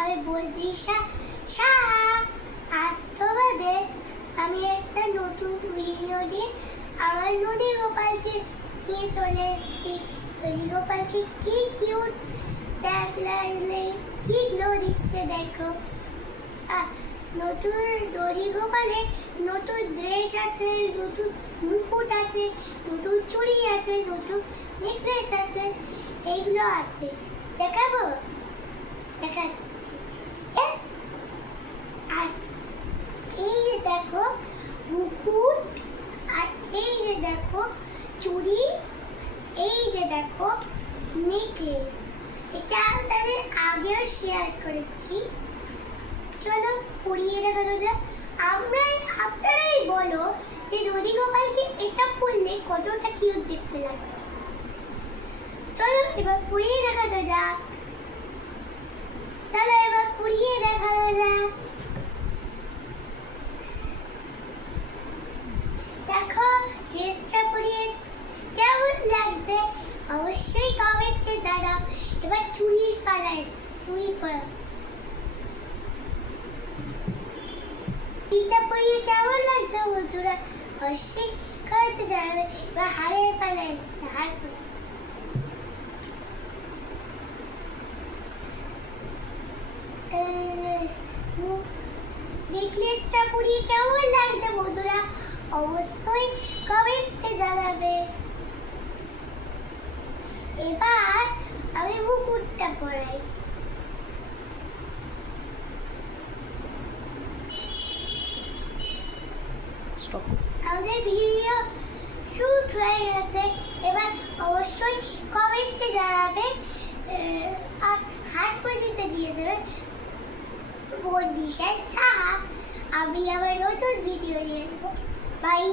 আমি বলদিশা সাহা। আজ তোমাদের আমি একটা নতুন ভিডিও দিয়ে আমার নদী গোপালকে নিয়ে চলে এসেছি। নদী গোপালকে কি কিউট লাগলে কি গ্লো দিচ্ছে দেখো। নতুন নদী গোপালে নতুন ড্রেস আছে, নতুন মুকুট আছে, নতুন চুড়ি আছে, নতুন নেকলেস আছে, এইগুলো আছে। দেখাবো? দেখাচ্ছি। আর এই যে দেখো মুকুট, আর এই যে দেখো চুড়ি, এই যে দেখো নেকলেস। এটা আপনাদের আগেও শেয়ার করেছি। চলো পরিয়ে দেখানো যাক। আপনারাই বলো যে নদী গোপালকে এটা পরলে কতটা কিউট দেখতে লাগে। চলো এবার পরিয়ে দেখানো যাক। চলো এবার পরিয়ে দেখানো যাক। দেখো ড্রেসটা পরিয়ে কেমন লাগছে অবশ্যই কমেন্টে জানাও। এবার চুড়ির পালা এসেছে, চুড়ি পরা। চুড়িটা পরিয়ে কেমন লাগছে বন্ধুরা অবশ্যই কমেন্টে জানাবে। এবার হারের পালা এসেছে, হার পরা। নেকলেসটা পরিয়ে কেমন লাগছে বন্ধুরা অবশ্যই কমেন্টে জানাবে। এবার আমি মুকুটটা পরাই। আমাদের ভিডিও শুট হয়ে গেছে। এবার অবশ্যই কমেন্টে জানাবে আর হার্ট পজিতে দিয়ে দেবে। বন্ধুরা সাহা, আমি আবার নতুন ভিডিও নিয়ে আসবো। বাই।